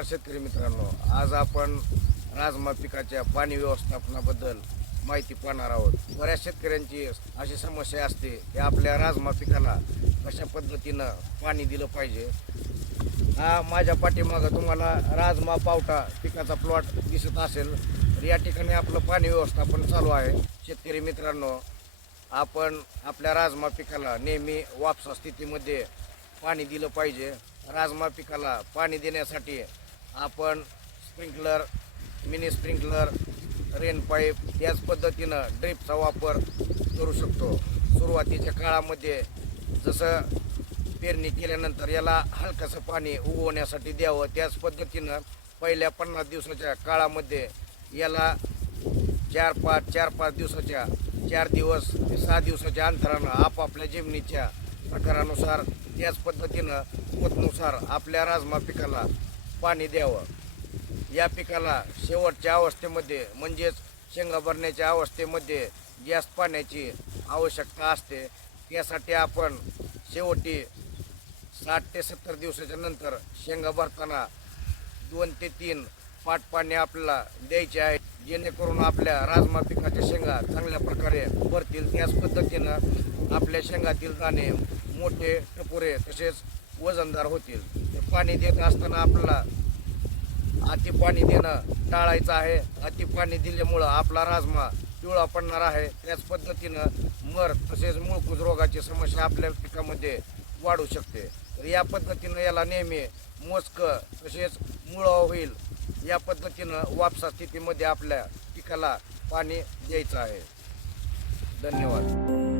नमस्कार शेतकरी मित्रांनो. आज आपण राजमा पिकाच्या पाणी व्यवस्थापनाबद्दल माहिती पाहणार आहोत. बऱ्याच शेतकऱ्यांची अशी समस्या असते की आपल्या राजमा पिकाला कशा पद्धतीनं पाणी दिलं पाहिजे. हा माझ्या पाठीमागं तुम्हाला राजमा पावटा पिकाचा प्लॉट दिसत असेल तर या ठिकाणी आपलं पाणी व्यवस्थापन चालू आहे. शेतकरी मित्रांनो आपण आपल्या राजमा पिकाला नेहमी वापसा स्थितीमध्ये पाणी दिलं पाहिजे. राजमा पिकाला पाणी देण्यासाठी आपण sprinkler mini sprinkler rain pipe याच पद्धतीनं ड्रिपचा वापर करू शकतो. सुरुवातीच्या काळामध्ये जसं पेरणी केल्यानंतर याला हलकंसं पाणी उगवण्यासाठी द्यावं त्याच पद्धतीनं पहिल्या पन्नास दिवसाच्या काळामध्ये याला चार पाच चार पाच दिवसाच्या चार दिवस ते सहा दिवसाच्या अंतरानं आपापल्या जमिनीच्या प्रकारानुसार त्याच पद्धतीनं पोतनुसार आपल्या राजमा पिकाला पाणी द्यावं. या पिकाला शेवटच्या अवस्थेमध्ये म्हणजेच शेंगा भरण्याच्या अवस्थेमध्ये गॅस पाण्याची आवश्यकता असते. त्यासाठी आपण शेवटी साठ ते सत्तर दिवसाच्या नंतर शेंगा भरताना दोन ते तीन पाट पाणी आपल्याला द्यायचे आहे. जेणेकरून आपल्या राजमा पिकाच्या शेंगा चांगल्या प्रकारे भरतील. त्याच पद्धतीनं आपल्या शेंगातील दाणे मोठे टपुरे तसेच वजनदार होतील. पाणी देत असताना आपल्याला अति पाणी देणं टाळायचं आहे. अति पाणी दिल्यामुळं आपला राजमा पिवळा पडणार आहे. त्याच पद्धतीनं मर तसेच मुळकूज रोगाची समस्या आपल्या पिकामध्ये वाढू शकते. तर या पद्धतीनं याला नेहमी मोजकं तसेच मुळा होईल. या पद्धतीनं वापसा स्थितीमध्ये आपल्या पिकाला पाणी द्यायचं आहे. धन्यवाद.